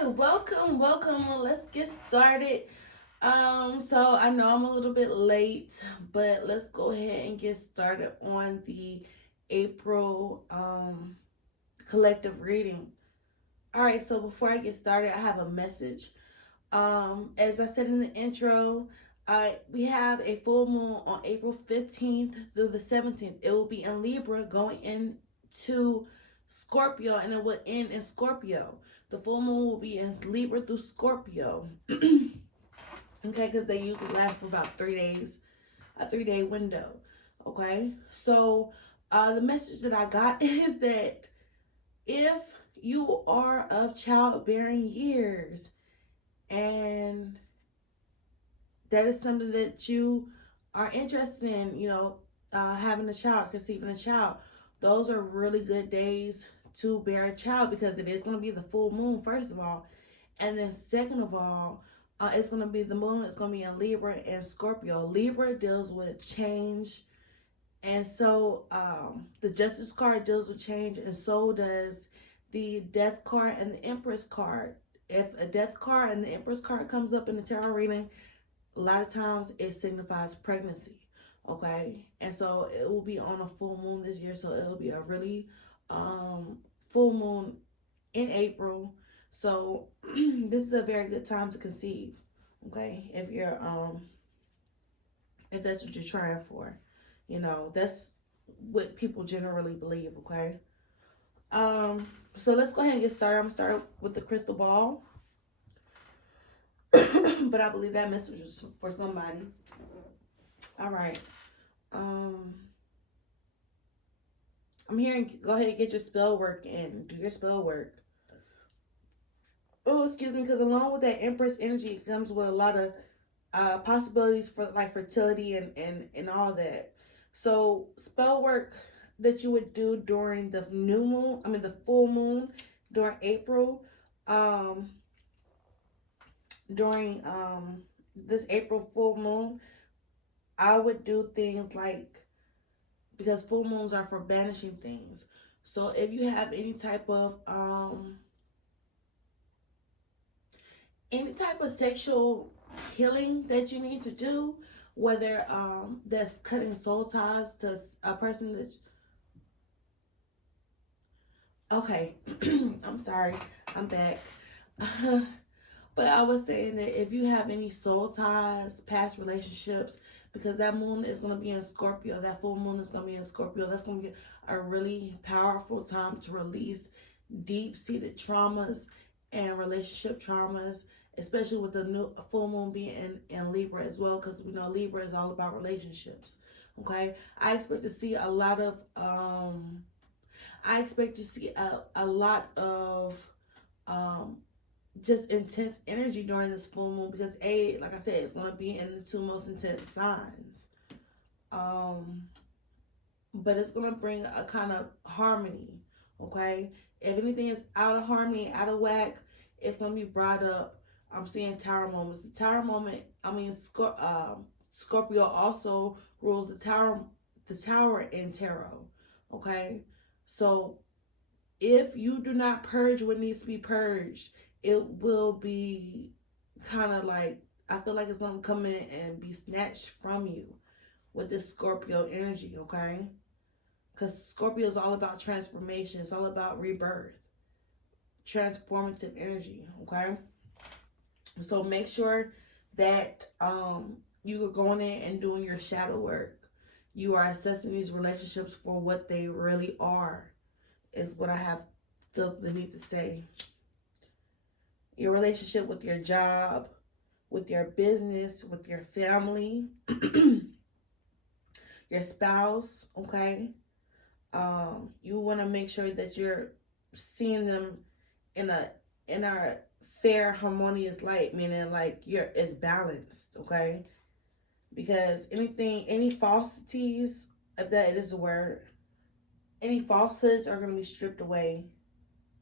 Hi, welcome. Well, let's get started. So I know I'm a little bit late, but let's go ahead and get started on the April collective reading. All right, so before I get started, I have a message. As I said in the intro, we have a full moon on April 15th through the 17th. It will be in Libra going into Scorpio and it will end in Scorpio. The full moon will be in Libra through Scorpio. Okay, because they usually last for about 3 days, a 3 day window. Okay, so the message that I got is that if you are of childbearing years and that is something that you are interested in, having a child, conceiving a child, those are really good days to bear a child because it is going to be the full moon, first of all. And then, second of all, it's going to be the moon, it's going to be in Libra and Scorpio. Libra deals with change. And so the Justice card deals with change, and so does the Death card and the Empress card. If a Death card and the Empress card comes up in the tarot reading, a lot of times it signifies pregnancy. Okay, and so it will be on a full moon this year, so it'll be a really full moon in April. So this is a very good time to conceive. Okay, if that's what you're trying for, that's what people generally believe. Okay, so let's go ahead and get started. I'm gonna start with the crystal ball. But I believe that message is for somebody. All right. Um, I'm hearing go ahead and get your spell work in. Do your spell work. Oh, excuse me, because along with that Empress energy comes with a lot of possibilities for like fertility and all that. So spell work that you would do during the new moon, the full moon during April, um, during this April full moon, I would do things like, because full moons are for banishing things. So if you have any type of sexual healing that you need to do, whether that's cutting soul ties to a person that, okay, I'm sorry, I'm back. But I was saying that if you have any soul ties, past relationships, because that moon is going to be in Scorpio, that full moon is going to be in Scorpio, that's going to be a really powerful time to release deep seated traumas and relationship traumas, especially with the new full moon being in Libra as well, because we know Libra is all about relationships. Okay, I expect to see a lot of a lot of um just intense energy during this full moon, because like I said, it's going to be in the two most intense signs. um but it's going to bring a kind of harmony. Okay, if anything is out of harmony, out of whack, it's going to be brought up. I'm seeing tower moments. The tower moment, Scorpio also rules the tower in tarot. Okay, so if you do not purge what needs to be purged, it will be kind of like, I feel like it's going to come in and be snatched from you with this Scorpio energy. Okay, because Scorpio is all about transformation, it's all about rebirth, transformative energy. Okay, so make sure that you are going in and doing your shadow work. You are assessing these relationships for what they really are, is what I have felt the need to say. Your relationship with your job, with your business, with your family, your spouse. Okay, you want to make sure that you're seeing them in a fair, harmonious light, meaning like it's balanced. Okay, because any falsities, if that is a word, any falsehoods are going to be stripped away.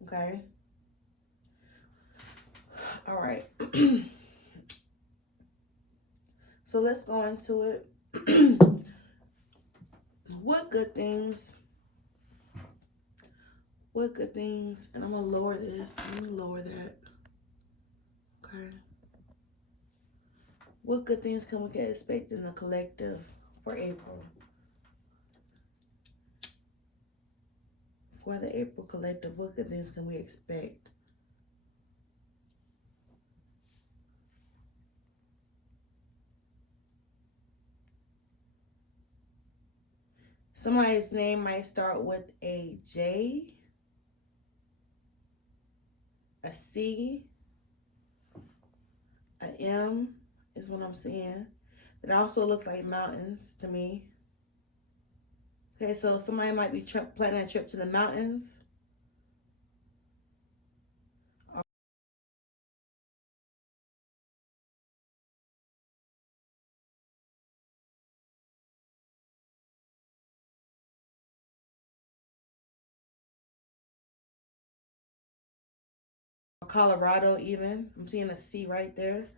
Okay, all right. So let's go into it. what good things what good things, and I'm gonna lower this, let me lower that. Okay. What good things can we expect in the collective for April? For the April collective, what good things can we expect? Somebody's name might start with a J, a C, a M is what I'm seeing. It also looks like mountains to me. Okay, so somebody might be planning a trip to the mountains. Colorado even. I'm seeing a C right there.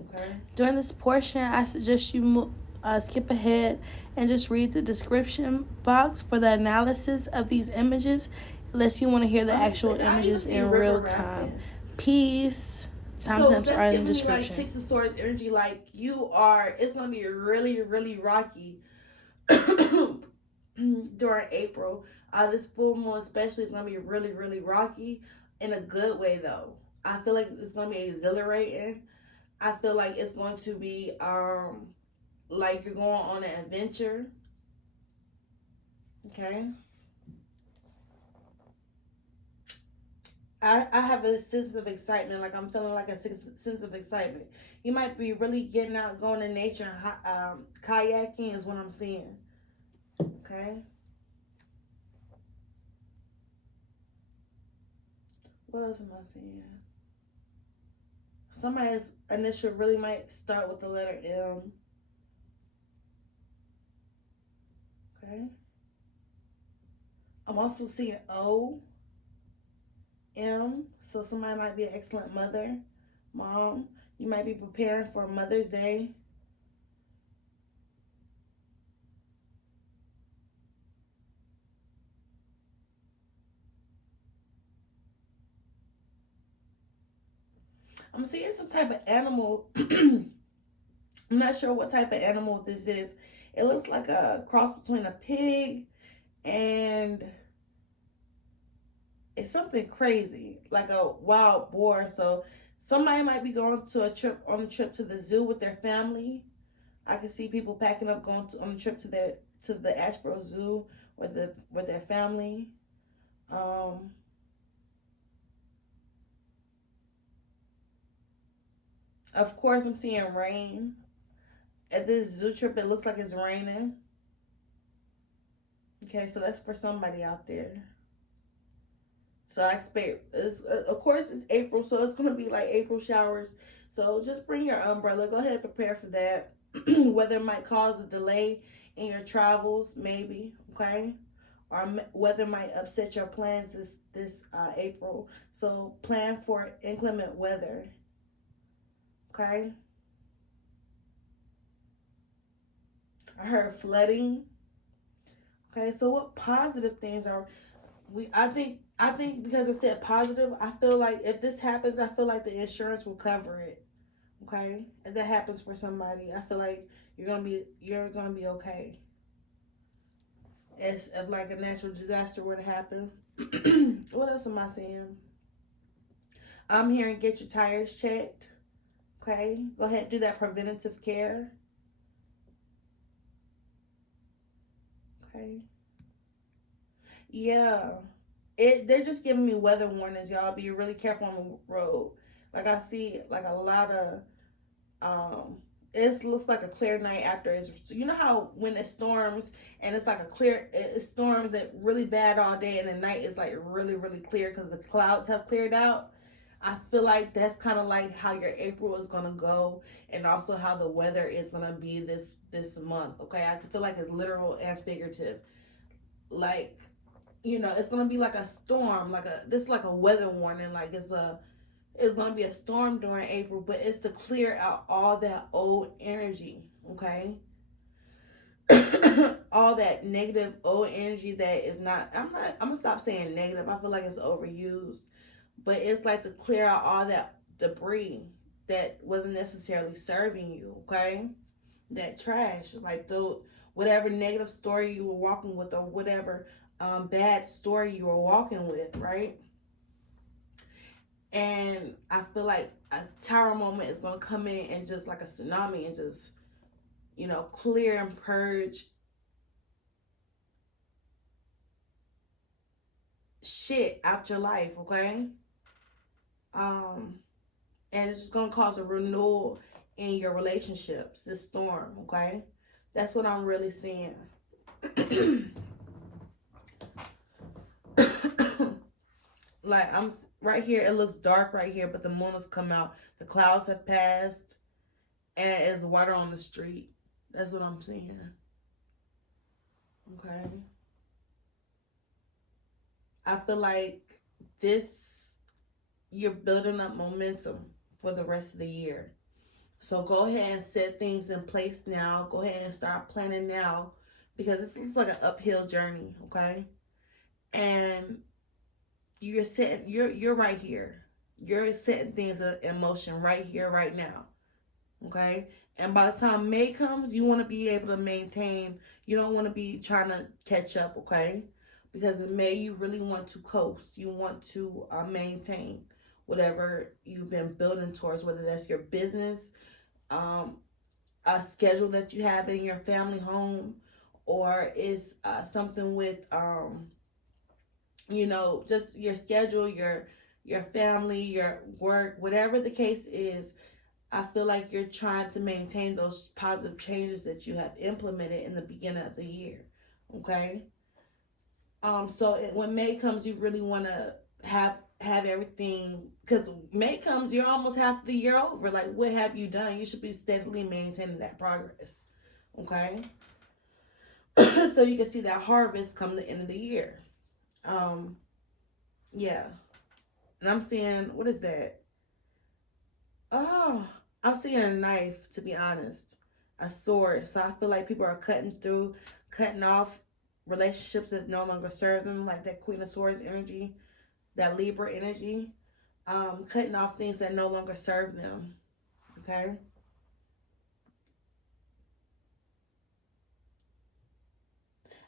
Okay. During this portion, I suggest you skip ahead and just read the description box for the analysis of these images, unless you want to hear the actual images in real time. Peace. Timestamps are in the description. Like Six of Swords energy, like it's going to be really, really rocky during April. This full moon especially is going to be really, really rocky in a good way, though. I feel like it's going to be exhilarating. I feel like it's going to be like you're going on an adventure. Okay. I have a sense of excitement. Like I'm feeling like a sense of excitement. You might be really getting out, going to nature, and kayaking is what I'm seeing. Okay. What else am I seeing? Somebody's initial really might start with the letter M. Okay. I'm also seeing O, M. So somebody might be an excellent mother, mom. You might be preparing for Mother's Day. I'm seeing some type of animal. I'm not sure what type of animal this is. It looks like a cross between a pig and it's something crazy, like a wild boar. So somebody might be going to on a trip to the zoo with their family. I can see people packing up, going on a trip to the Ashboro Zoo with their family. Of course, I'm seeing rain. At this zoo trip, it looks like it's raining. Okay, so that's for somebody out there. So I expect, of course, it's April, so it's going to be like April showers. So just bring your umbrella. Go ahead and prepare for that. Weather might cause a delay in your travels, maybe, okay? Or weather might upset your plans this April. So plan for inclement weather, okay? I heard flooding. Okay, so what positive things are I think because I said positive, I feel like if this happens, I feel like the insurance will cover it. Okay? If that happens for somebody, I feel like you're gonna be okay. As if like a natural disaster were to happen. What else am I seeing? I'm hearing get your tires checked. Okay? Go ahead and do that preventative care. Okay. Yeah. They're just giving me weather warnings, y'all. Be really careful on the road. Like I see like a lot of it looks like a clear night after it's, you know how when it storms and it's like it storms it really bad all day and the night is like really, really clear because the clouds have cleared out. I feel like that's kind of like how your April is gonna go, and also how the weather is gonna be this month. Okay, I feel like it's literal and figurative. Like, it's gonna be like a storm, like a weather warning. Like it's gonna be a storm during April, but it's to clear out all that old energy. Okay. All that negative old energy that is not. I'm gonna stop saying negative. I feel like it's overused, but it's like to clear out all debris that wasn't necessarily serving you, okay? That trash, like the whatever negative story you were walking with, or whatever bad story you were walking with, right? And I feel like a tower moment is going to come in and just like a tsunami and just, clear and purge shit out your life, okay? And it's just going to cause a renewal in your relationships, this storm, okay? That's what I'm really seeing. Like, I'm right here, it looks dark right here, but the moon has come out. The clouds have passed, and it's water on the street. That's what I'm seeing. Okay. I feel like you're building up momentum for the rest of the year. So go ahead and set things in place now. Go ahead and start planning now, because this is like an uphill journey, okay? And you're right here. You're setting things in motion right here, right now. Okay? And by the time May comes, you want to be able to maintain. You don't want to be trying to catch up, okay? Because in May, you really want to coast. You want to maintain whatever you've been building towards, whether that's your business, a schedule that you have in your family home, or is something with just your schedule, your family, your work, whatever the case is. I feel like you're trying to maintain those positive changes that you have implemented in the beginning of the year. Okay. So when May comes, you really want to have everything, because May comes, you're almost half the year over. Like, what have you done? You should be steadily maintaining that progress. Okay. So you can see that harvest come the end of the year. Yeah. And I'm seeing, what is that? Oh, I'm seeing a knife, to be honest. A sword. So I feel like people are cutting off relationships that no longer serve them, like that Queen of Swords energy, that Libra energy. Cutting off things that no longer serve them. Okay?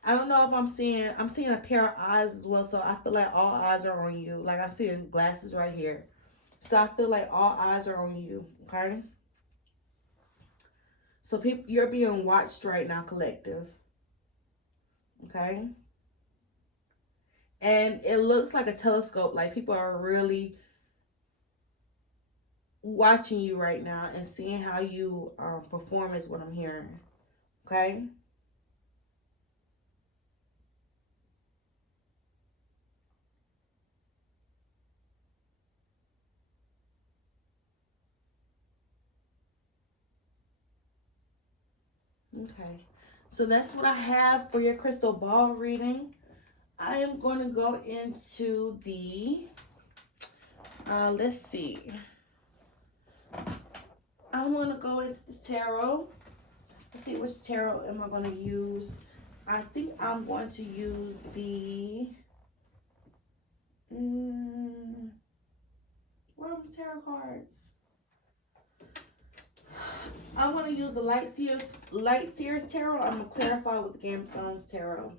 I don't know if I'm seeing a pair of eyes as well, so I feel like all eyes are on you. Like, I'm seeing glasses right here. So I feel like all eyes are on you, okay? So people, you're being watched right now, collective. Okay? And it looks like a telescope, like people are really watching you right now and seeing how you perform is what I'm hearing. Okay? Okay. So that's what I have for your crystal ball reading. I am going to go into the, let's see. I'm going to go into the tarot. Let's see, which tarot am I going to use? I think I'm going to use the, where are the tarot cards? I'm going to use the Light Seers Tarot. I'm going to clarify with the Game of Thrones Tarot.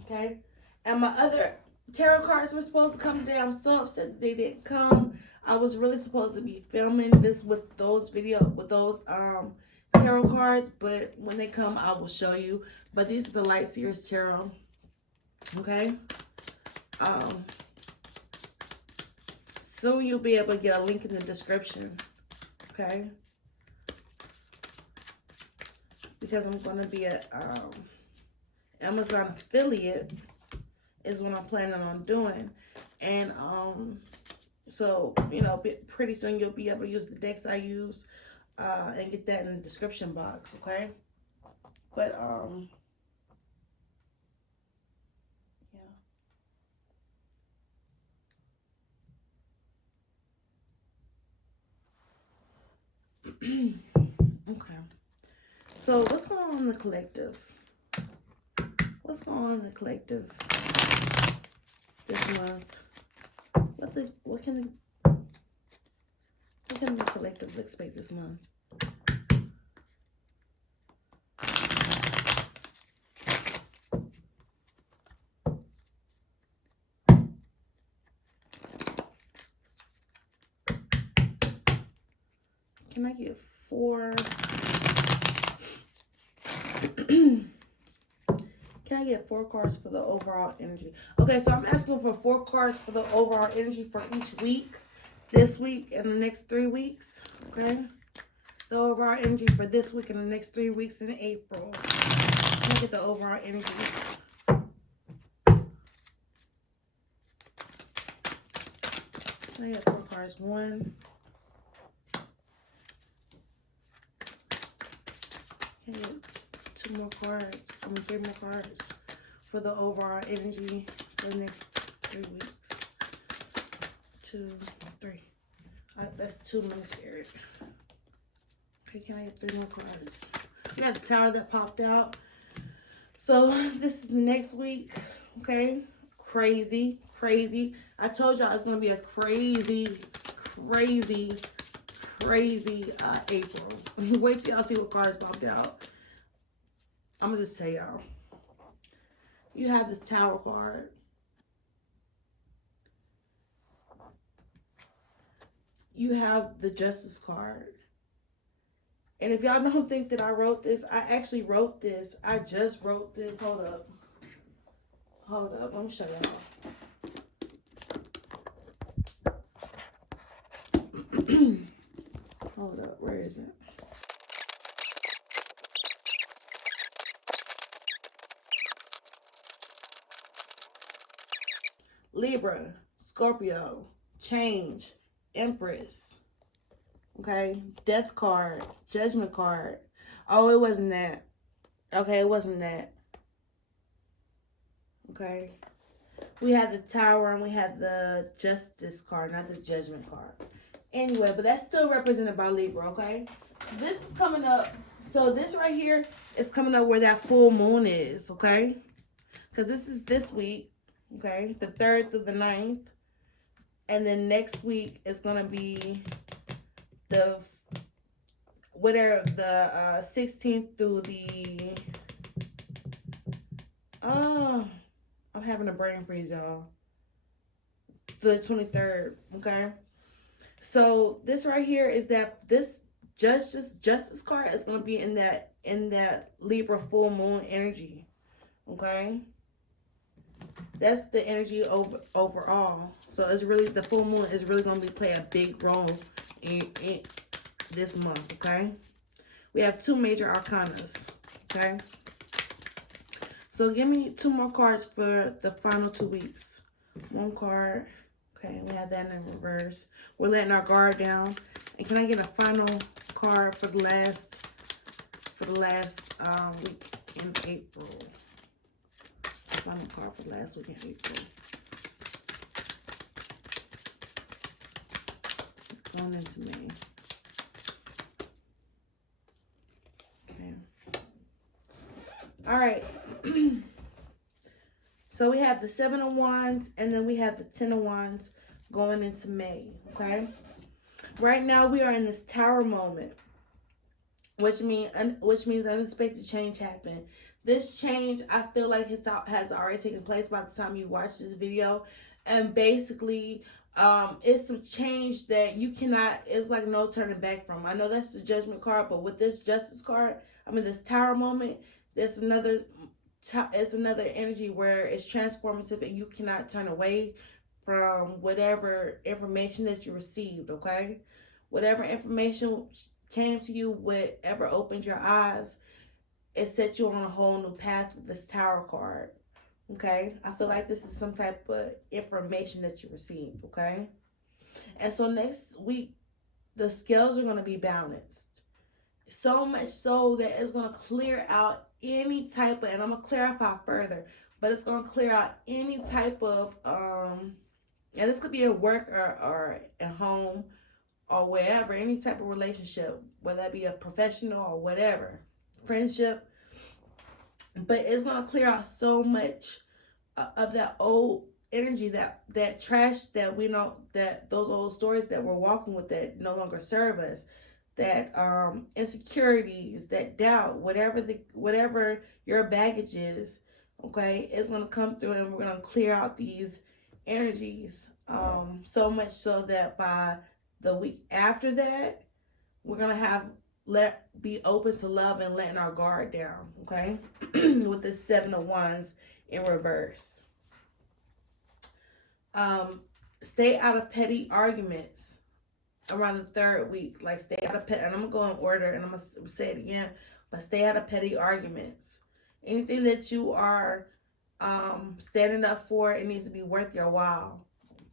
Okay? And my other tarot cards were supposed to come today. I'm so upset that they didn't come. I was really supposed to be filming this with those tarot cards, but when they come, I will show you. But these are the Light Seers Tarot. Okay? Soon you'll be able to get a link in the description. Okay? Because I'm going to be an Amazon affiliate is what I'm planning on doing. And so, pretty soon you'll be able to use the decks I use and get that in the description box, okay? But, yeah. Okay. So what's going on in the collective? What's going on in the collective this month? What to expect this month. Can I get 4? Can I get 4 cards for the overall energy? Okay, so I'm asking for 4 cards for the overall energy for each week. This week and the next 3 weeks. Okay. The overall energy for this week and the next 3 weeks in April. Look at the overall energy. I got 4 cards. 1. Okay, 2 more cards. 3 more cards for the overall energy for the next 3 weeks. 2, 3. That's too many spirit. Okay, can I get 3 more cards? We got the tower that popped out. So this is the next week. Okay, crazy. I told y'all it's gonna be a crazy April. Wait till y'all see what cards popped out. I'm gonna just tell y'all. You have the Tower card. You have the Justice card. And if y'all don't think that I wrote this, I actually wrote this. I just wrote this. Hold up. Let me show y'all. Hold up. Where is it? Libra, Scorpio, Change, Empress, okay, Death card, Judgment card. Oh, it wasn't that. Okay, it wasn't that. Okay. We had the Tower and we had the Justice card, not the Judgment card. Anyway, but that's still represented by Libra, okay? This is coming up. So this right here is coming up where that full moon is, okay? Because this is this week. Okay, the 3rd through the 9th. And then next week is going to be the 16th through the, I'm having a brain freeze, y'all. The 23rd, okay? So this right here is that this Justice card is going to be in that Libra full moon energy, okay? That's the energy overall. So it's really, the full moon is really going to play a big role in this month, okay? We have 2 major arcanas, okay? So give me 2 more cards for the final 2 weeks. 1 card. Okay, we have that in reverse. We're letting our guard down. And can I get a final card for the last week in April? Final card for last week in April. Going into May. Okay. All right. So we have the 7 of Wands and then we have the 10 of Wands going into May. Okay. Right now we are in this Tower moment, which means unexpected change happened. This change, I feel like has already taken place by the time you watch this video. And basically, it's some change that you cannot, it's like no turning back from. I know that's the Judgment card, but with this Justice card, this Tower moment, there's another energy where it's transformative and you cannot turn away from whatever information that you received, okay? Whatever information came to you, whatever opened your eyes, it set you on a whole new path with this Tower card, okay? I feel like this is some type of information that you received, okay? And so next week, the scales are going to be balanced. So much so that it's going to clear out any type of, and I'm going to clarify further, but it's going to clear out any type of, and this could be at work or at home or wherever, any type of relationship, whether that be a professional or whatever, friendship, but it's going to clear out so much of that old energy, that trash that we know, that those old stories that we're walking with that no longer serve us, that insecurities, that doubt, whatever your baggage is, okay, it's gonna come through, and we're gonna clear out these energies. So much so that by the week after that, we're gonna be open to love and letting our guard down, okay? With the 7 of Wands in reverse. Stay out of petty arguments around the 3rd week. Like, stay out of petty, and I'm gonna go in order, and I'm gonna say it again, but stay out of petty arguments. Anything that you are standing up for, it needs to be worth your while.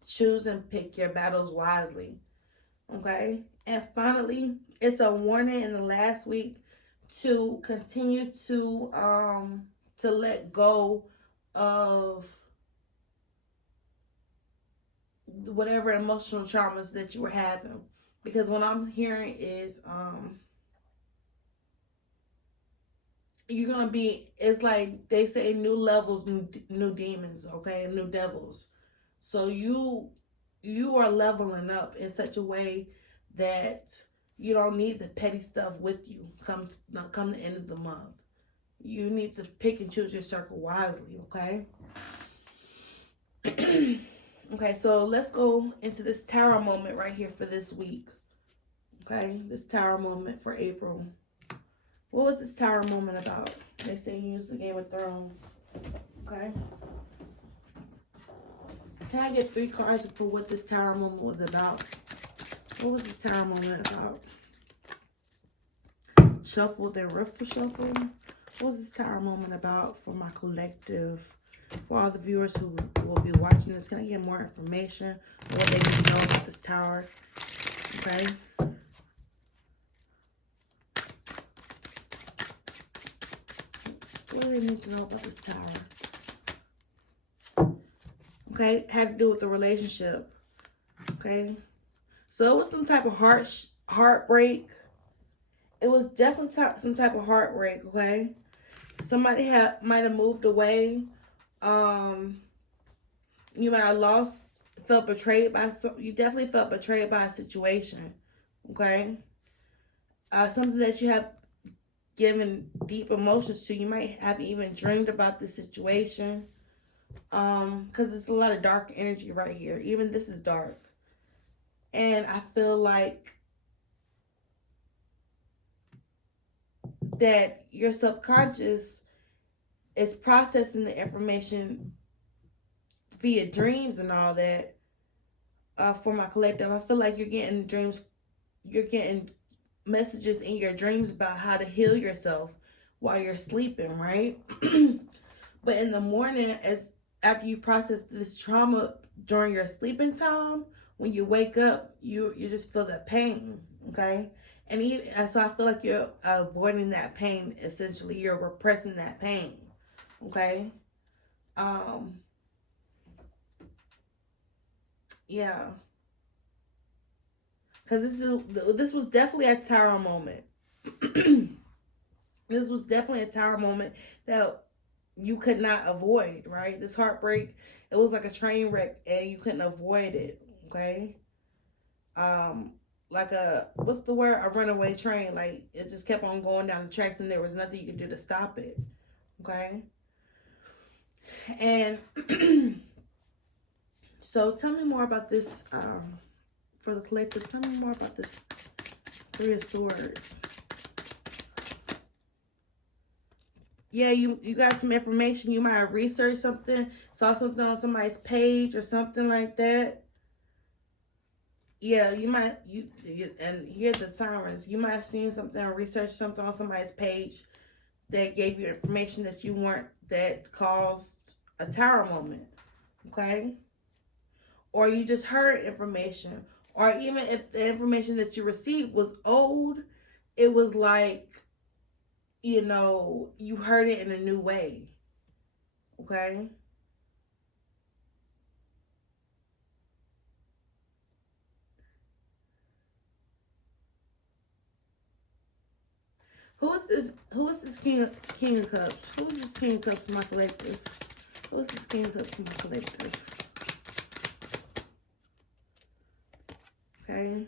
Choose and pick your battles wisely, okay? And finally, it's a warning in the last week to continue to let go of whatever emotional traumas that you were having, because what I'm hearing is you're gonna be, it's like they say, new levels, new demons, okay, new devils. So you are leveling up in such a way that you don't need the petty stuff with you come the end of the month. You need to pick and choose your circle wisely, okay? Okay, so let's go into this tower moment right here for this week. Okay, this tower moment for April. What was this tower moment about? They say use the Game of Thrones. Okay. Can I get 3 cards for what this tower moment was about? What was this tower moment about? Shuffle, then riffle shuffle. What was this tower moment about for my collective? For all the viewers who will be watching this, can I get more information on what they need to know about this tower? Okay. What do they need to know about this tower? Okay, had to do with the relationship. Okay. So it was some type of heartbreak. It was definitely some type of heartbreak, okay? Somebody might have moved away. You might have felt betrayed by you definitely felt betrayed by a situation, okay? Something that you have given deep emotions to. You might have even dreamed about this situation, because it's a lot of dark energy right here. Even this is dark, and I feel like that your subconscious is processing the information via dreams and all that. For my collective, I feel like you're getting messages in your dreams about how to heal yourself while you're sleeping, right? But in the morning, after you process this trauma during your sleeping time, when you wake up, you just feel that pain, okay? And so I feel like you're avoiding that pain. Essentially, you're repressing that pain, okay? Yeah, because this was definitely a tower moment. This was definitely a tower moment that you could not avoid, right? This heartbreak, it was like a train wreck, and you couldn't avoid it, okay? Like what's the word? A runaway train. Like, it just kept on going down the tracks, and there was nothing you could do to stop it, okay? And so tell me more about this, for the collective. Tell me more about this 3 of Swords. Yeah, you got some information. You might have researched something, saw something on somebody's page or something like that. Yeah, and hear the sirens. You might have seen something or researched something on somebody's page that gave you information that caused a tower moment, okay? Or you just heard information. Or even if the information that you received was old, it was like, you heard it in a new way, okay? Who is this King of Cups? Who is this King of Cups to my collective? Who is this King of Cups to my collective? Okay.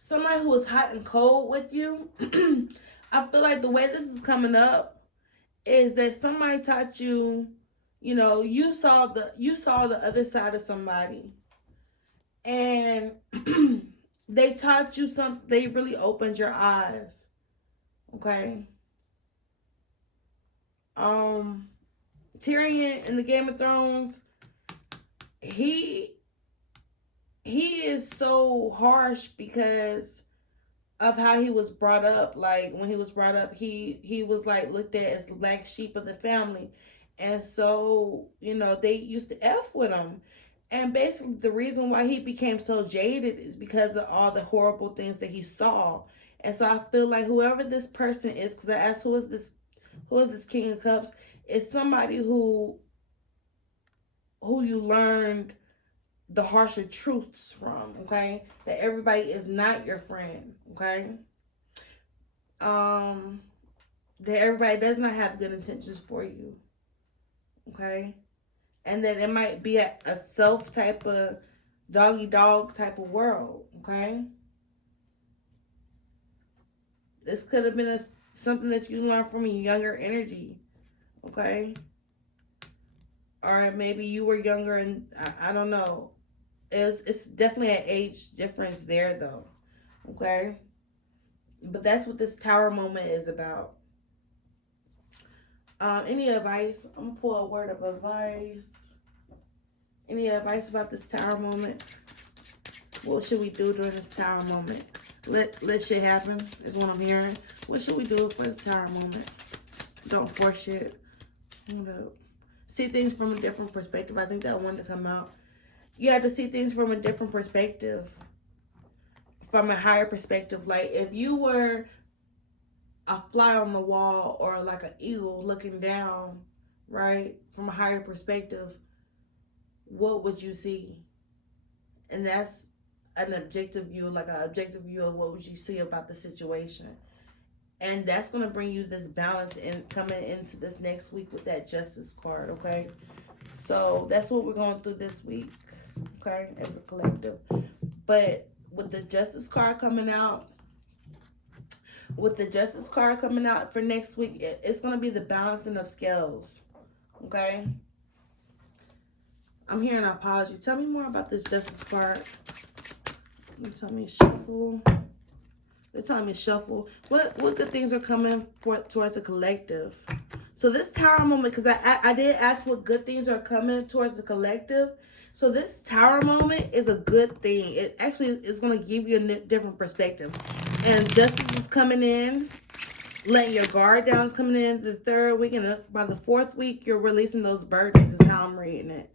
Somebody who is hot and cold with you. I feel like the way this is coming up is that somebody taught you, you know, you saw the other side of somebody, and they taught you something. They really opened your eyes. Okay. Um, Tyrion in the Game of Thrones, he is so harsh because of how he was brought up. Like when he was brought up, he was like looked at as the black sheep of the family, and so you know they used to f with him. And basically, the reason why he became so jaded is because of all the horrible things that he saw. And so I feel like whoever this person is, because I asked who is this King of Cups, is somebody who you learned the harsher truths from, okay? That everybody is not your friend, okay? That everybody does not have good intentions for you, okay? And that it might be a self type of doggy dog type of world, okay? This could have been something that you learned from your younger energy, okay? Or maybe you were younger and I don't know. It's definitely an age difference there though, okay? But that's what this tower moment is about. Any advice? I'm gonna pull a word of advice. Any advice about this tower moment? What should we do during this tower moment? Let shit happen is what I'm hearing. What should we do for this tower moment? Don't force shit. See things from a different perspective. I think that wanted to come out. You have to see things from a different perspective. From a higher perspective. Like if you were a fly on the wall or like an eagle looking down, right? From a higher perspective, what would you see? And that's an objective view, like an objective view of what would you see about the situation. And that's going to bring you this balance in coming into this next week with that justice card, okay? So that's what we're going through this week, okay, as a collective. But with the justice card coming out, for next week, it's going to be the balancing of scales, okay? I'm hearing an apology. Tell me more about this justice card. They're telling me shuffle. They're telling me shuffle. What good things are coming towards the collective? So this tower moment, because I did ask what good things are coming towards the collective. So this tower moment is a good thing. It actually is going to give you a different perspective. And justice is coming in. Letting your guard down is coming in the third week. And by the fourth week, you're releasing those burdens is how I'm reading it.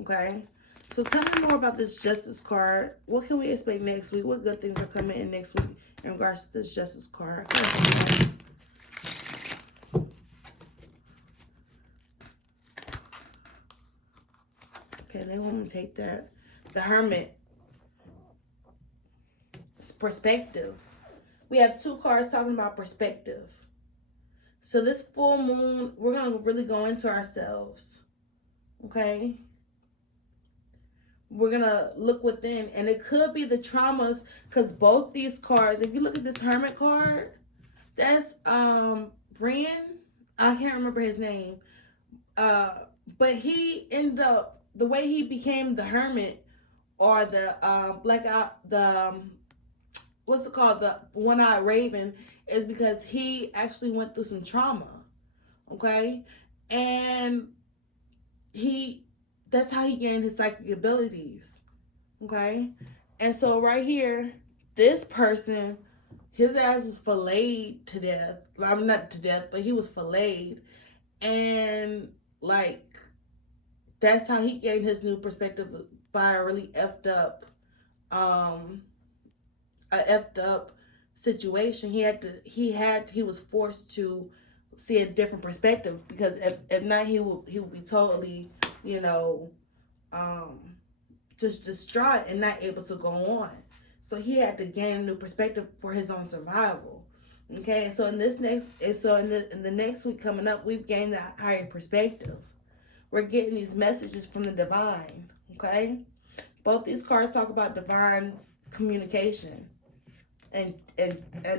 Okay? So tell me more about this justice card. What can we expect next week? What good things are coming in next week in regards to this justice card? Okay, they want me to take that. The Hermit. It's perspective. We have two cards talking about perspective. So this full moon, we're going to really go into ourselves. Okay? We're going to look within. And it could be the traumas, because both these cards, if you look at this Hermit card, that's Brian. I can't remember his name. But he ended up, the way he became the Hermit, or the what's it called, the one-eyed raven, is because he actually went through some trauma, okay? And that's how he gained his psychic abilities, okay? And so right here, this person, his ass was filleted to death. I mean, not to death, but he was filleted. And like, that's how he gained his new perspective, by a really effed up situation. He was forced to see a different perspective, because if not, he would be totally, just distraught and not able to go on. So he had to gain a new perspective for his own survival. Okay, so in this next, in the next week coming up, we've gained a higher perspective. We're getting these messages from the divine. Okay, both these cards talk about divine communication and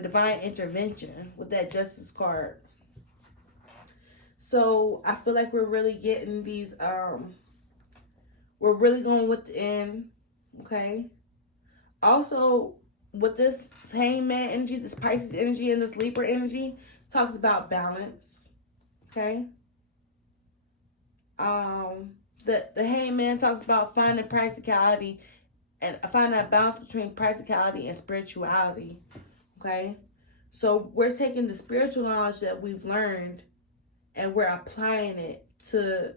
divine intervention with that Justice card. So I feel like we're really getting these. We're really going within. Okay. Also, with this Hangman energy, this Pisces energy, and this Libra energy, talks about balance. Okay. The Hangman talks about finding practicality and finding a balance between practicality and spirituality. Okay. So we're taking the spiritual knowledge that we've learned and we're applying it to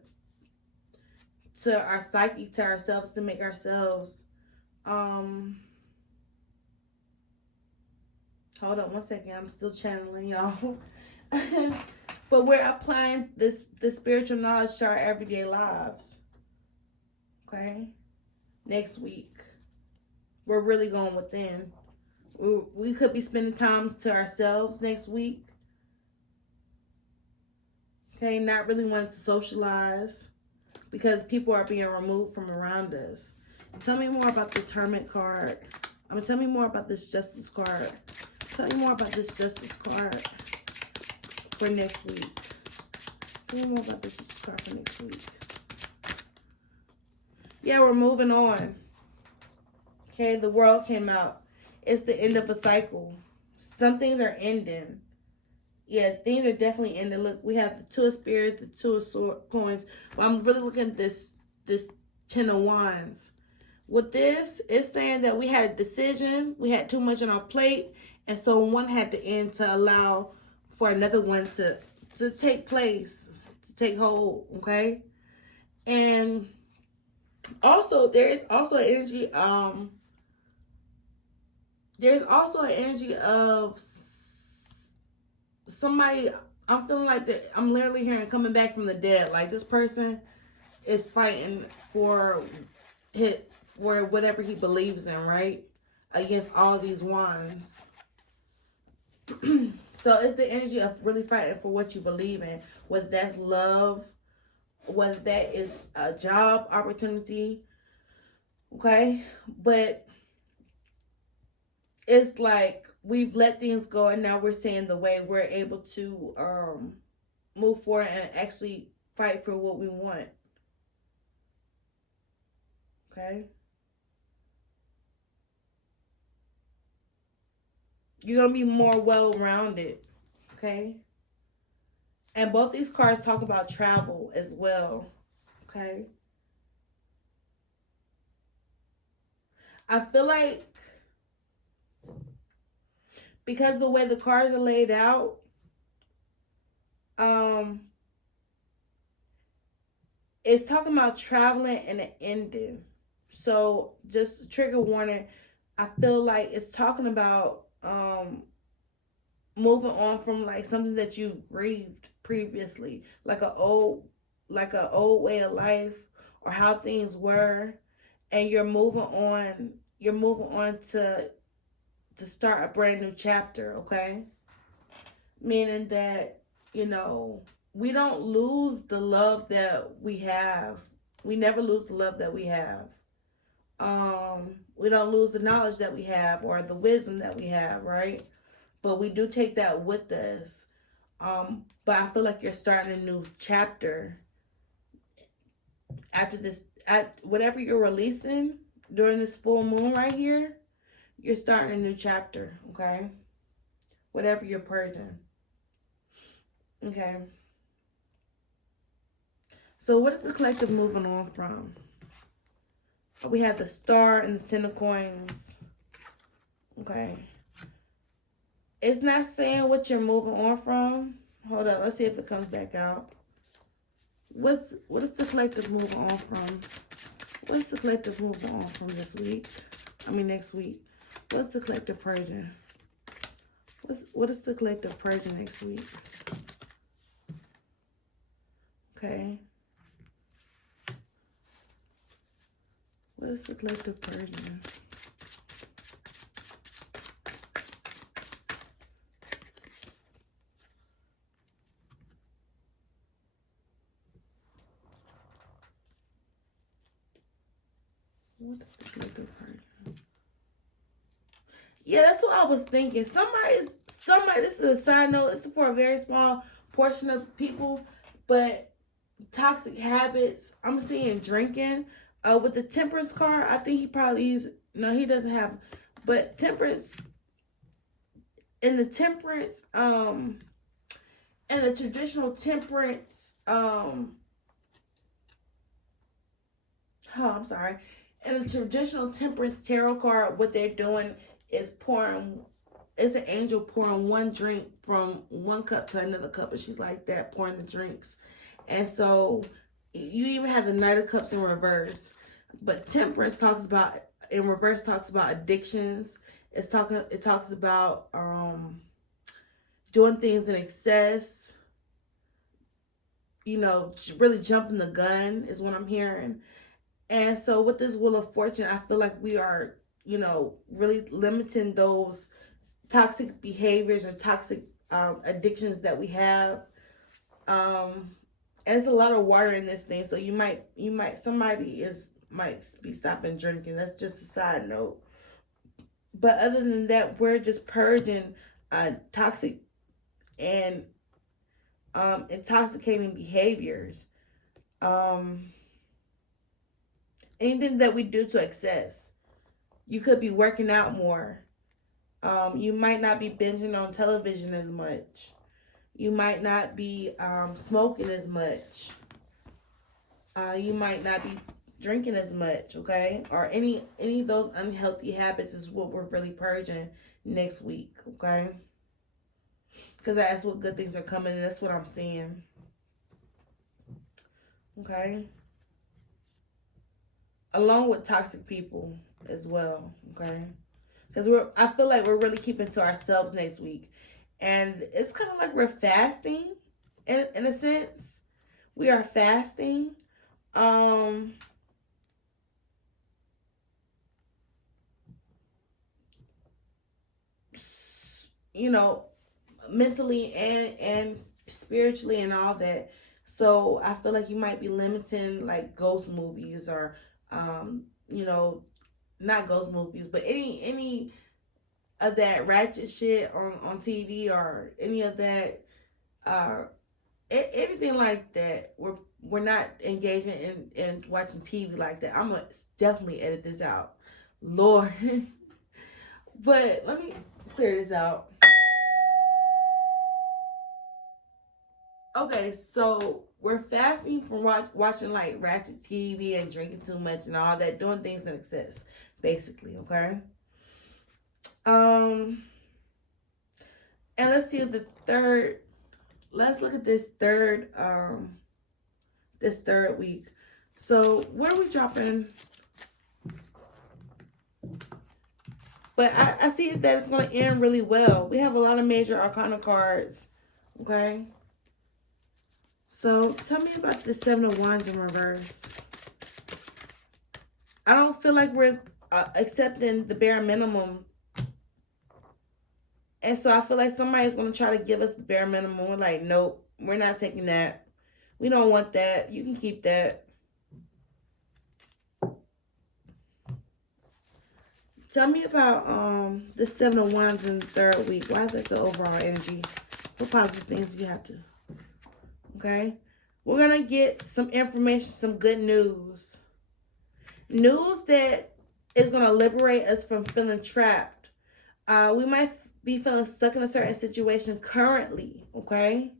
our psyche, to ourselves, to make ourselves hold on one second, I'm still channeling y'all. But we're applying this spiritual knowledge to our everyday lives. Okay? Next week, we're really going within. We could be spending time to ourselves next week. Okay, not really wanting to socialize because people are being removed from around us. Tell me more about this Hermit card. Tell me more about this Justice card. Tell me more about this Justice card for next week. Tell me more about this Justice card for next week. Yeah, we're moving on. Okay, the World came out. It's the end of a cycle. Some things are ending. Yeah, things are definitely ending. Look, we have the Two of Spears, the Two of Coins. Well, I'm really looking at this Ten of Wands. With this, it's saying that we had a decision. We had too much on our plate. And so one had to end to allow for another one to take place, to take hold, okay? And also, there is also an energy, there's also an energy of somebody, I'm feeling like that I'm literally hearing coming back from the dead. Like this person is fighting for whatever he believes in, right? Against all these wands. So it's the energy of really fighting for what you believe in, whether that's love, whether that is a job opportunity, okay? But it's like we've let things go and now we're seeing the way we're able to move forward and actually fight for what we want, okay? You're going to be more well-rounded, okay? And both these cards talk about travel as well, okay? I feel like because the way the cards are laid out, it's talking about traveling and an ending. So just trigger warning, I feel like it's talking about moving on from like something that you grieved previously, like an old way of life or how things were, and you're moving on to start a brand new chapter, okay? Meaning that, you know, we don't lose the love that we have. We never lose the love that we have. We don't lose the knowledge that we have or the wisdom that we have, right? But we do take that with us. But I feel like you're starting a new chapter after this, at whatever you're releasing during this full moon right here. You're starting a new chapter, okay? Whatever you're purging. Okay. So what is the collective moving on from? We have the Star and the Ten of Coins. Okay. It's not saying what you're moving on from. Hold on, let's see if it comes back out. What is the collective moving on from? What is the collective moving on from this week? Next week. What's the collective purging? What is the collective purging next week? Okay. What is the collective purging? What does the do her? Yeah, that's what I was thinking. Somebody, this is a side note, it's for a very small portion of people, but toxic habits, I'm seeing drinking. With the temperance card, I think he probably is, no, he doesn't have, but temperance, in the temperance, in the traditional temperance, I'm sorry. In the traditional temperance tarot card, what they're doing is pouring, it's an angel pouring one drink from one cup to another cup, and she's like that, pouring the drinks. And so you even have the Knight of Cups in reverse. But temperance talks about, in reverse, talks about addictions. It talks about doing things in excess. You know, really jumping the gun is what I'm hearing. And so with this Wheel of Fortune, I feel like we are, you know, really limiting those toxic behaviors or toxic addictions that we have. And it's a lot of water in this thing, so somebody might be stopping drinking. That's just a side note. But other than that, we're just purging toxic and intoxicating behaviors. Anything that we do to excess. You could be working out more. You might not be binging on television as much. You might not be smoking as much. You might not be drinking as much, okay? Or any of those unhealthy habits is what we're really purging next week, okay? Because that's what good things are coming, and that's what I'm seeing. Okay? Along with toxic people as well, okay? Because I feel like we're really keeping to ourselves next week. And it's kind of like we're fasting, in a sense. We are fasting. You know, mentally and spiritually and all that. So I feel like you might be limiting like ghost movies or, you know, not ghost movies, but any of that ratchet shit on TV or any of that, anything like that. We're not engaging in watching TV like that. I'm gonna definitely edit this out, Lord. But let me clear this out. Okay, so we're fasting from watching like ratchet TV and drinking too much and all that, doing things in excess, basically. Okay. And let's see the third. Let's look at this third week. So what are we dropping? But I see that it's going to end really well. We have a lot of major arcana cards. Okay. So tell me about the Seven of Wands in reverse. I don't feel like we're accepting the bare minimum. And so I feel like somebody's going to try to give us the bare minimum. We're like, nope, we're not taking that. We don't want that. You can keep that. Tell me about the Seven of Wands in the third week. Why is that the overall energy? What positive things do you have to? Okay. We're going to get some information, some good news. News that is going to liberate us from feeling trapped. We might be feeling stuck in a certain situation currently, okay?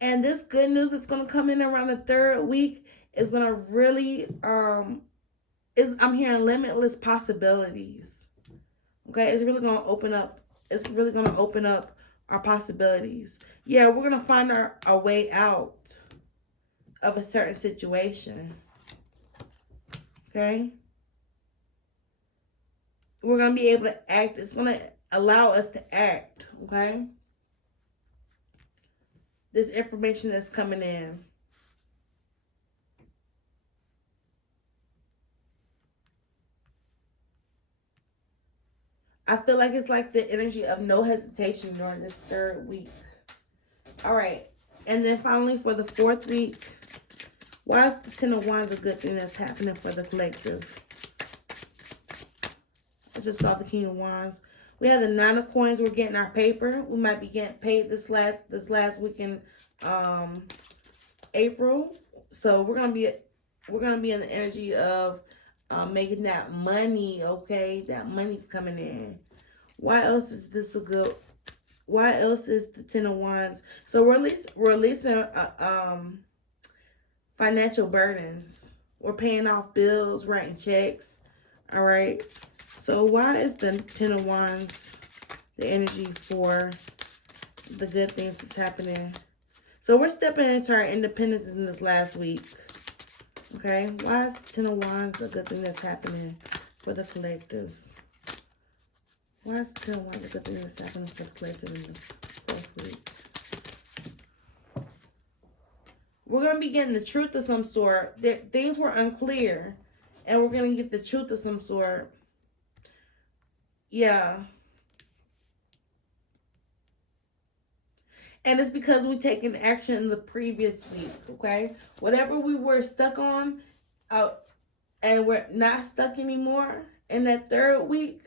And this good news that's going to come in around the third week is going to really, I'm hearing limitless possibilities, okay? It's really going to open up our possibilities. Yeah, we're going to find our way out of a certain situation, okay? We're going to be able to act. It's going to allow us to act, okay? This information that's coming in. I feel like it's like the energy of no hesitation during this third week. All right. And then finally for the fourth week, why is the Ten of Wands a good thing that's happening for the collective? just saw the King of Wands. We have the Nine of Coins. We're getting our paper. We might be getting paid this last week in April. So we're gonna be in the energy of making that money. Okay, that money's coming in. Why else is this a good? Why else is the Ten of Wands? So we're releasing financial burdens. We're paying off bills, writing checks. All right. So why is the Ten of Wands the energy for the good things that's happening? So we're stepping into our independence in this last week. Okay. Why is the Ten of Wands the good thing that's happening for the collective? Why is the Ten of Wands a good thing that's happening for the collective in the fourth week? We're going to be getting the truth of some sort. Things were unclear. And we're going to get the truth of some sort. Yeah. And it's because we taken action in the previous week. Okay. Whatever we were stuck on. And we're not stuck anymore. In that third week.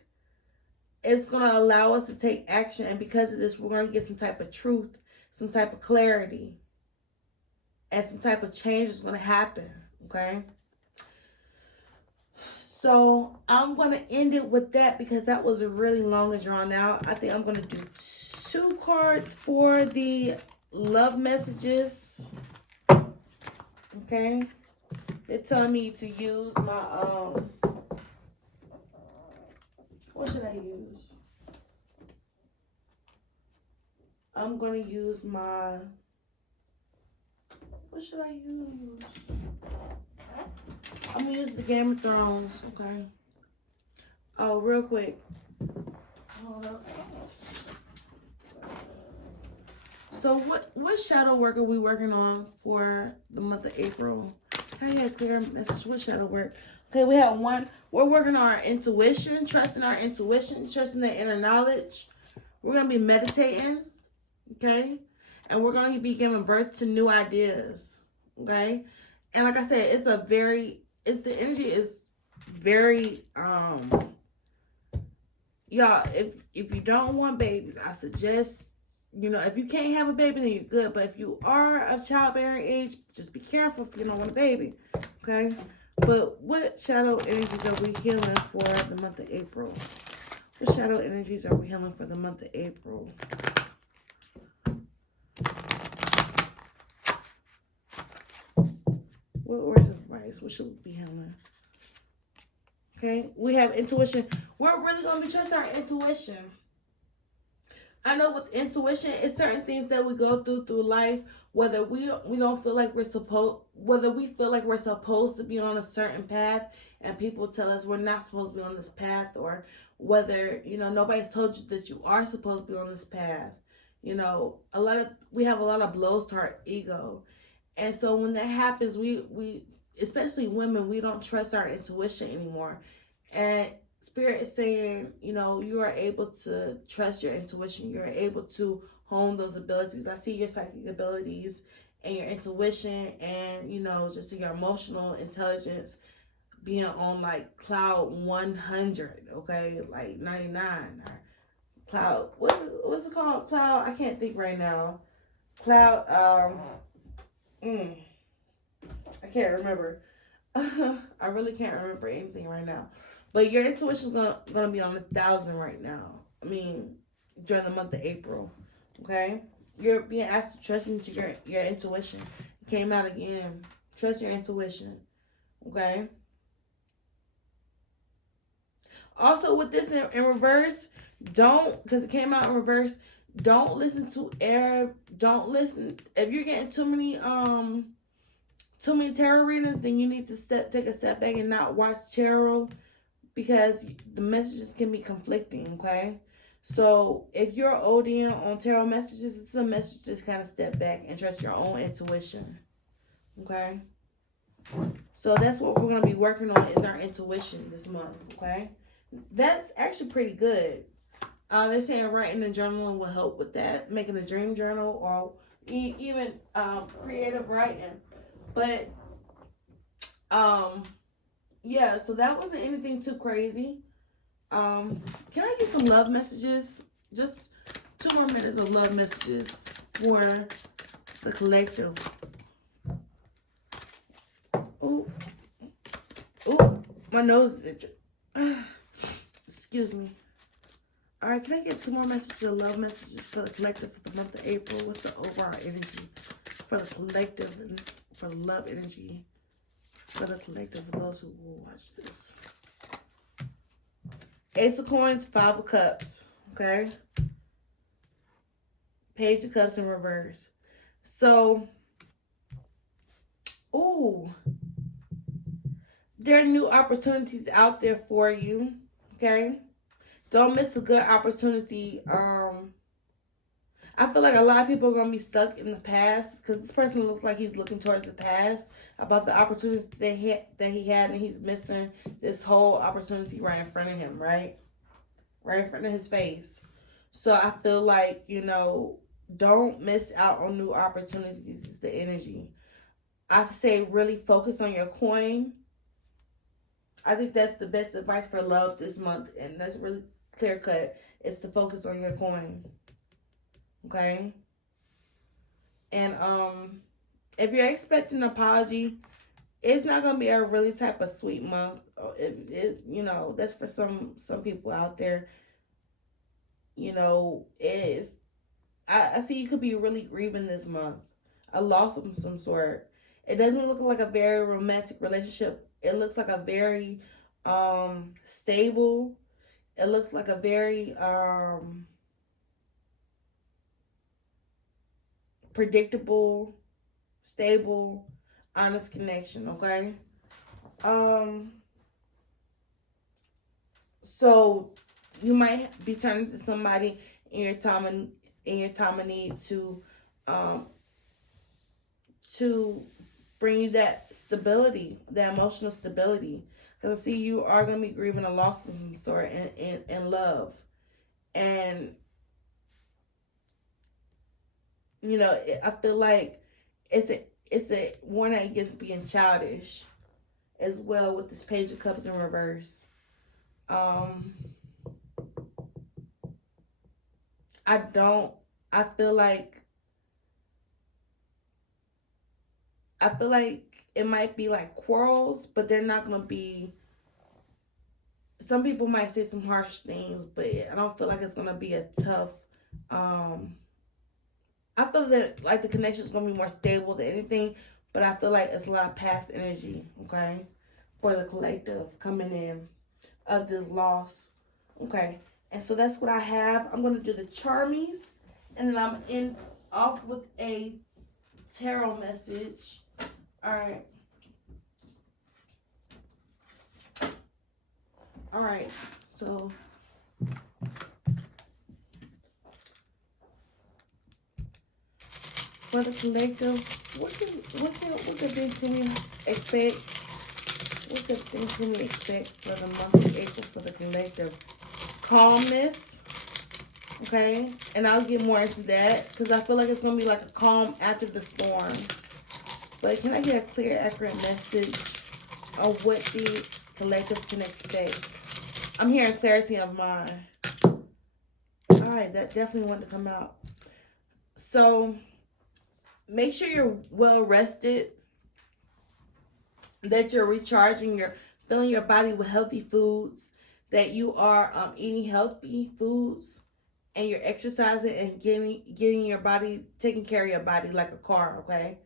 It's going to allow us to take action. And because of this, we're going to get some type of truth. Some type of clarity. And some type of change is going to happen. Okay. So I'm going to end it with that because that was a really long and drawn out. I think I'm going to do 2 cards for the love messages. Okay. They're telling me to use my, what should I use? I'm going to use my, what should I use? I'm going to use the Game of Thrones, okay? Oh, real quick. Hold up. So what shadow work are we working on for the month of April? How you get clear message? What shadow work? Okay, we have one. We're working on our intuition, trusting our intuition, trusting the inner knowledge. We're going to be meditating, okay? And we're going to be giving birth to new ideas, okay? And like I said, the energy is very, y'all, if you don't want babies, I suggest, if you can't have a baby, then you're good. But if you are of childbearing age, just be careful if you don't want a baby, okay? But what shadow energies are we healing for the month of April? What shadow energies are we healing for the month of April? What words of advice? What should we be healing? Okay, we have intuition. We're really going to be trusting our intuition. I know with intuition, it's certain things that we go through life, whether we don't feel like whether we feel like we're supposed to be on a certain path, and people tell us we're not supposed to be on this path, or whether nobody's told you that you are supposed to be on this path. We have a lot of blows to our ego. And so when that happens, we especially women, we don't trust our intuition anymore. And Spirit is saying, you are able to trust your intuition. You're able to hone those abilities. I see your psychic abilities and your intuition and, just your emotional intelligence being on like cloud 100, okay? Like 99 or cloud, what's it called? Cloud, I can't think right now. Cloud, I can't remember. I really can't remember anything right now. But your intuition is gonna be on 1,000 right now. I mean, during the month of April. Okay? You're being asked to trust into your intuition. It came out again. Trust your intuition. Okay? Also with this in reverse, because it came out in reverse, don't listen to if you're getting too many tarot readings, then you need to take a step back and not watch tarot, because the messages can be conflicting, okay? So if you're ODing on tarot messages, it's a message to kind of step back and trust your own intuition, okay? So that's what we're going to be working on, is our intuition this month, okay? That's actually pretty good. They're saying writing and journaling will help with that, making a dream journal, or even creative writing. But yeah, so that wasn't anything too crazy. Can I get some love messages? Just 2 more minutes of love messages for the collective. Oh, oh, my nose is itching. Excuse me. All right, can I get 2 more messages of love messages for the collective for the month of April? What's the overall energy for the collective and for the love energy for the collective for those who will watch this? Ace of Coins, 5 of Cups, okay? Page of Cups in reverse. So, ooh, there are new opportunities out there for you, okay? Don't miss a good opportunity. I feel like a lot of people are going to be stuck in the past because this person looks like he's looking towards the past about the opportunities that he had, and he's missing this whole opportunity right in front of him, right in front of his face. So I feel like, don't miss out on new opportunities. This is the energy. I say really focus on your coin. I think that's the best advice for love this month, and that's really clear cut, is to focus on your coin. Okay? And if you're expecting an apology, it's not gonna be a really type of sweet month. That's for some people out there. Is I see you could be really grieving this month, a loss of some sort. It doesn't look like a very romantic relationship. It looks like a very stable. It looks like a very predictable, stable, honest connection, okay? So you might be turning to somebody in your time of need to bring you that stability, that emotional stability. Because I see you are going to be grieving a loss of some sort in love. And, I feel like it's a warning against being childish as well with this Page of Cups in reverse. I feel like it might be like quarrels, but they're not going to be. Some people might say some harsh things, but I don't feel like it's going to be a tough. I feel that like the connection is going to be more stable than anything, but I feel like it's a lot of past energy, okay, for the collective coming in of this loss, okay. And so that's what I have. I'm going to do the Charmies, and then I'm in off with a tarot message. All right. All right. So for the collective, what good things can we expect? What good things can we expect for the month of April for the collective? Calmness, okay? And I'll get more into that because I feel like it's going to be like a calm after the storm. But can I get a clear, accurate message of what the collective can expect? I'm hearing clarity of mind. All right, that definitely wanted to come out. So make sure you're well rested, that you're recharging, you're filling your body with healthy foods, that you are eating healthy foods, and you're exercising and getting your body, taking care of your body like a car, okay?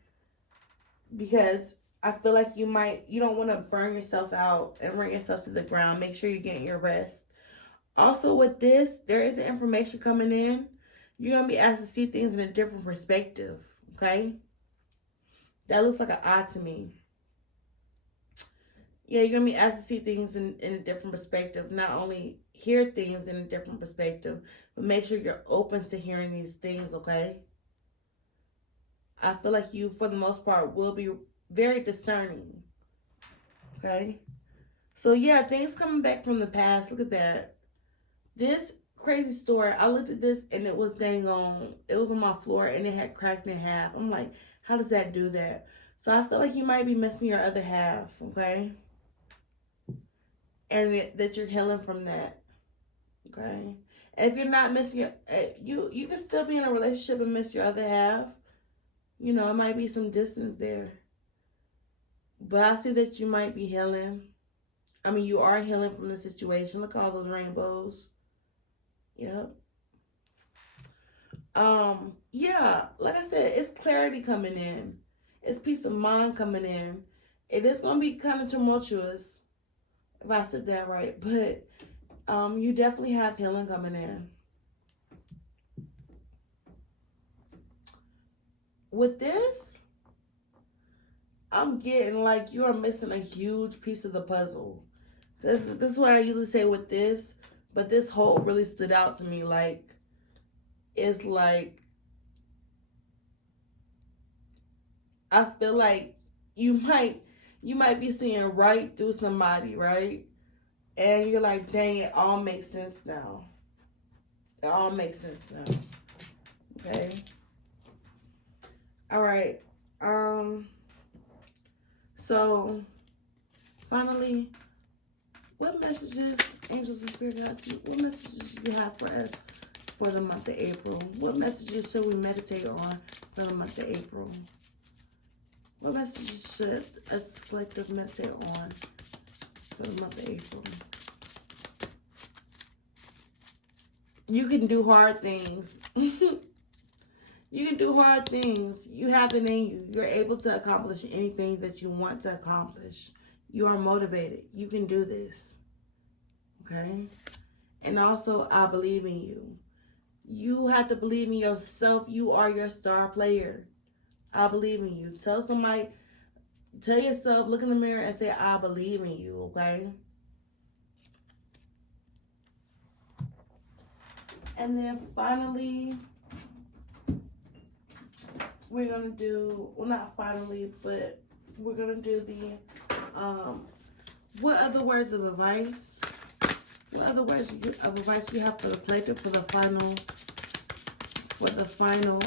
Because I feel like you don't want to burn yourself out and run yourself to the ground. Make sure you're getting your rest. Also with this, there is information coming in. You're going to be asked to see things in a different perspective, okay? That looks like an eye to me. Yeah, you're going to be asked to see things in a different perspective. Not only hear things in a different perspective, but make sure you're open to hearing these things, okay? I feel like you, for the most part, will be very discerning, okay? So, yeah, things coming back from the past. Look at that. This crazy story, I looked at this and it was it was on my floor and it had cracked in half. I'm like, how does that do that? So I feel like you might be missing your other half, okay? And that you're healing from that. Okay. And if you're not missing your, you can still be in a relationship and miss your other half. You know, it might be some distance there. But I see that you might be healing. I mean, you are healing from the situation. Look at all those rainbows. Yep. Yeah, like I said, it's clarity coming in. It's peace of mind coming in. It is gonna be kind of tumultuous if I said that right, but you definitely have healing coming in. With this, I'm getting like you are missing a huge piece of the puzzle. This is what I usually say with this, but this whole really stood out to me. Like, it's like I feel like you might be seeing right through somebody, right? And you're like, dang, it all makes sense now. It all makes sense now. Okay. All right. So finally, what messages, angels and spirit guides, what messages do you have for us for the month of April? What messages should we meditate on for the month of April? What messages should us collective meditate on for the month of April? You can do hard things. You can do hard things. You have it in you. You're able to accomplish anything that you want to accomplish. You are motivated. You can do this. Okay? And also, I believe in you. You have to believe in yourself. You are your star player. I believe in you. Tell somebody, tell yourself, look in the mirror and say, I believe in you, okay? And then finally, we're going to do, well, not finally, but we're going to do the, what other words of advice? What other words of advice you have for the collective for the final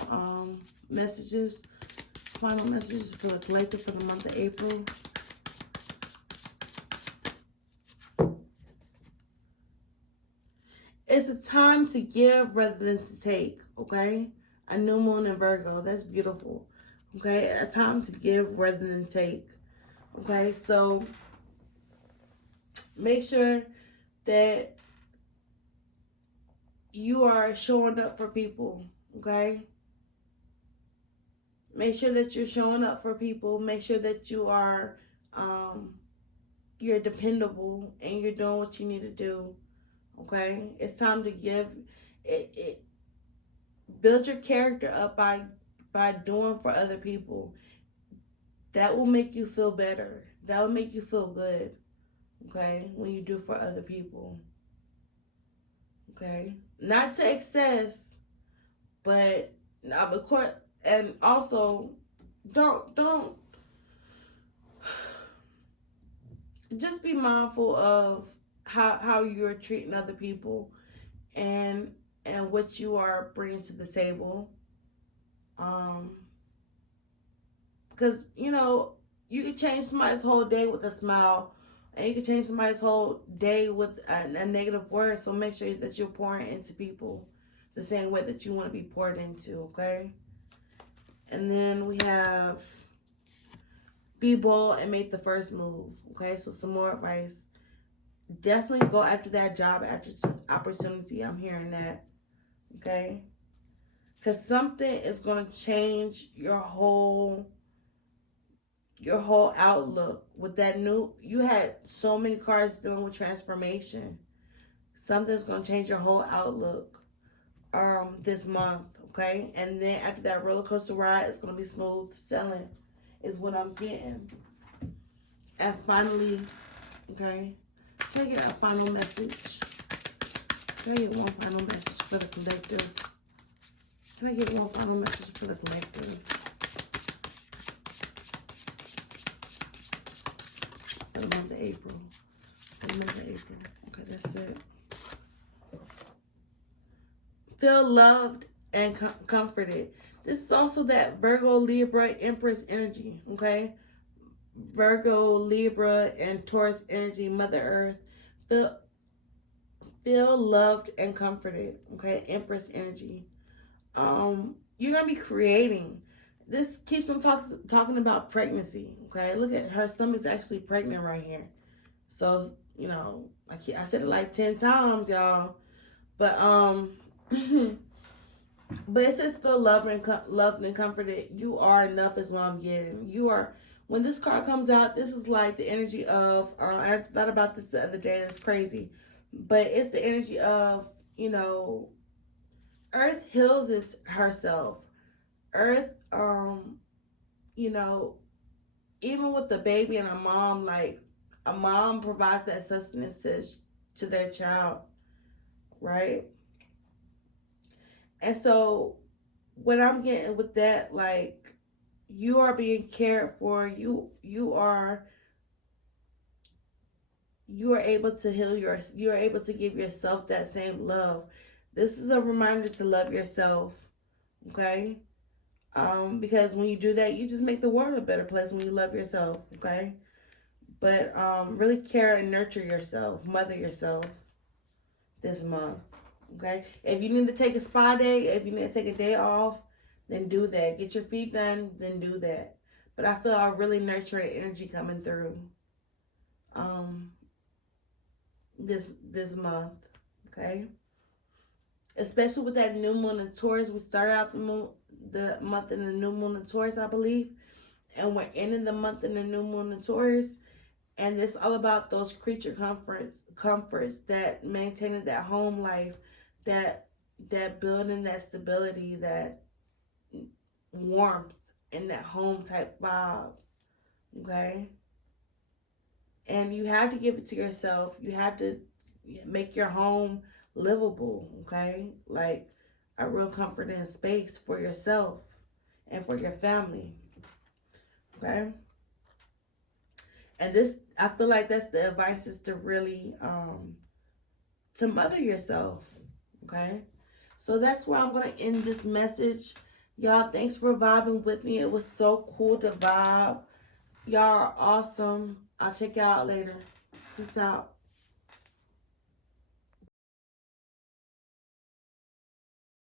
messages? Final messages for the collective for the month of April. It's a time to give rather than to take, okay? A new moon in Virgo, that's beautiful, okay? A time to give rather than take, okay? So make sure that you are showing up for people, okay? Make sure that you're showing up for people. Make sure that you are, you're dependable and you're doing what you need to do. Okay, it's time to give. It build your character up by doing for other people. That will make you feel better. That will make you feel good. Okay, when you do for other people. Okay, not to excess, but of course, and also don't just be mindful of how you're treating other people and what you are bringing to the table. Because you know you can change somebody's whole day with a smile, and you can change somebody's whole day with a negative word. So make sure that you're pouring into people the same way that you want to be poured into. Okay. And then we have be bold and make the first move. Okay, so some more advice. Definitely go after that job opportunity. I'm hearing that. Okay, because something is going to change your whole outlook with that new. You had so many cards dealing with transformation. Something's going to change your whole outlook this month. Okay, and then after that roller coaster ride, it's going to be smooth sailing. Is what I'm getting. And finally, okay, can I get a final message? Can I get one final message for the collective? Can I get one final message for the collective? For the month of April. For the month of April. Okay, that's it. Feel loved and comforted. This is also that Virgo, Libra, Empress energy, okay? Virgo, Libra, and Taurus energy, Mother Earth. feel loved and comforted. Okay, Empress energy. You're gonna be creating. This keeps on talking about pregnancy. Okay, look at her stomach's actually pregnant right here. So you know, I said it like 10 times, y'all. But but it says feel loved and comforted. You are enough is what I'm getting. You are. When this card comes out, this is like the energy of. I thought about this the other day. It's crazy, but it's the energy of, you know, Earth heals herself. Earth, you know, even with the baby and a mom, like a mom provides that sustenance to their child, right? And so, what I'm getting with that, like, you are being cared for. You are able to heal you are able to give yourself that same love. This is a reminder to love yourself, okay? Because when you do that, you just make the world a better place when you love yourself, okay? But really care and nurture yourself, mother yourself this month, okay? If you need to take a spa day, if you need to take a day off, then do that. Get your feet done, then do that. But I feel a really nurturing energy coming through um, this month, okay? Especially with that new moon in Taurus. We started out the month in the new moon in Taurus, I believe, and we're ending the month in the new moon in Taurus. And it's all about those creature comforts, that maintaining that home life, that building that stability, that warmth, and that home type vibe. Okay? And you have to give it to yourself. You have to make your home livable, okay? Like a real comforting space for yourself and for your family. Okay? And this, I feel like that's the advice, is to really to mother yourself. Okay? So that's where I'm gonna end this message. Y'all, thanks for vibing with me. It was so cool to vibe. Y'all are awesome. I'll check y'all out later. Peace out.